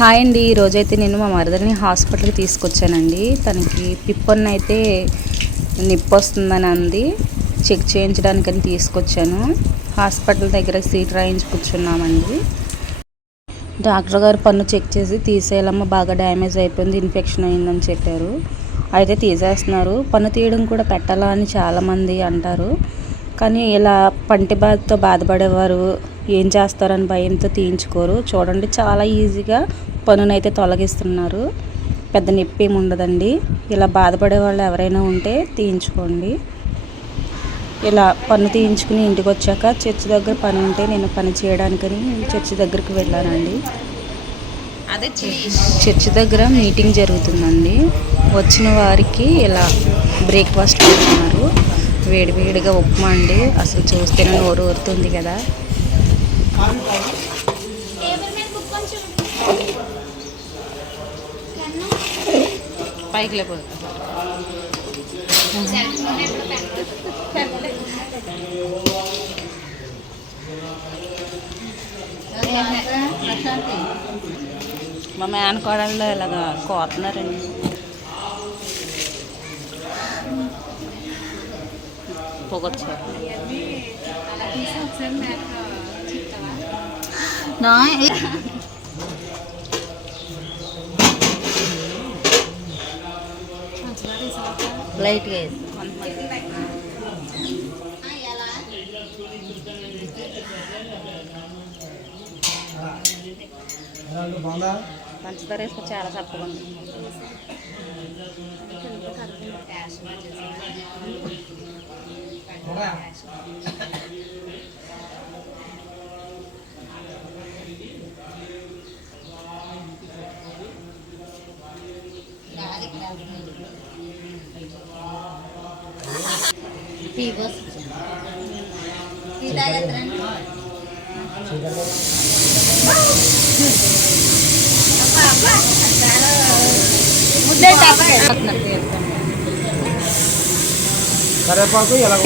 Hi అండి. ఈరోజైతే నేను మా మరదల్ని హాస్పిటల్కి తీసుకొచ్చానండి. తనకి పిప్పొన్న అయితే నొప్పి వస్తుందని అంది. చెక్ చేయించడానికని తీసుకొచ్చాను. హాస్పిటల్ దగ్గర సీట్ రాయించి కూర్చున్నామండి. డాక్టర్ గారు పన్ను చెక్ చేసి తీసేయాలమ్మ, బాగా డ్యామేజ్ అయిపోయింది, ఇన్ఫెక్షన్ అయిందని చెప్పారు. అయితే తీసేస్తున్నారు. పన్ను తీయడం కూడా పెట్టాలా అని చాలామంది అంటారు. కానీ ఇలా పంటి బాధతో బాధపడేవారు ఏం చేస్తారని భయంతో తీయించుకోరు. చూడండి, చాలా ఈజీగా పన్నునైతే తొలగిస్తున్నారు. పెద్ద నొప్పి ఏమి ఉండదండి. ఇలా బాధపడే వాళ్ళు ఎవరైనా ఉంటే తీయించుకోండి. ఇలా పన్ను తీయించుకుని ఇంటికి వచ్చాక చర్చి దగ్గర పని ఉంటే నేను పని చేయడానికని చర్చి దగ్గరికి వెళ్ళానండి. చర్చి దగ్గర మీటింగ్ జరుగుతుందండి. వచ్చిన వారికి ఇలా బ్రేక్ఫాస్ట్ పెడుతున్నారు. వేడివేడిగా ఉప్మా అండి. అసలు చూస్తేనే నోరు ఊరుతుంది కదా. పైకి లేకపోతే మా మేనకోడళ్ళు ఇలాగా కోతున్నారండి. పొగొచ్చారు. లైట్గా పంచదార వేసుకో, చాలా తక్కువ ఉంది. కరేపాకు ఇలా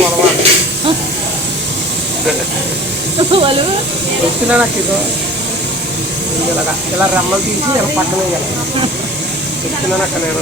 వచ్చినా నాకు ఇదో ఇలా రెమ్మలు తీసి ఇలా పక్కన చెప్తున్నాను. అక్కడ నేను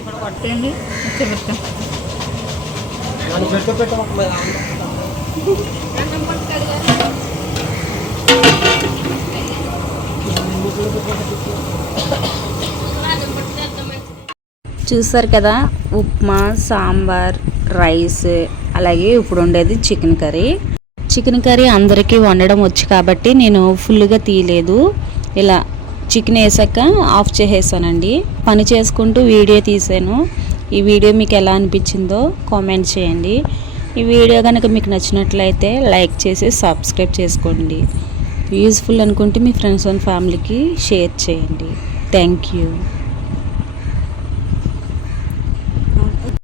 ఇప్పుడు కొట్టండి. చూసారు కదా, ఉప్మా, సాంబార్, రైస్, అలాగే ఇప్పుడు ఉండేది చికెన్ కర్రీ. చికెన్ కర్రీ అందరికీ వండడం వచ్చు కాబట్టి నేను ఫుల్గా తీయలేదు. ఇలా చికెన్ వేసాక ఆఫ్ చేసేసానండి. పని చేసుకుంటూ వీడియో తీసాను. ఈ వీడియో మీకు ఎలా అనిపించిందో కామెంట్ చేయండి. ఈ వీడియో కనుక మీకు నచ్చినట్లయితే లైక్ చేసి సబ్స్క్రైబ్ చేసుకోండి. యూజ్ఫుల్ అనుకుంటే మీ ఫ్రెండ్స్ అండ్ ఫ్యామిలీకి షేర్ చేయండి. Thank you.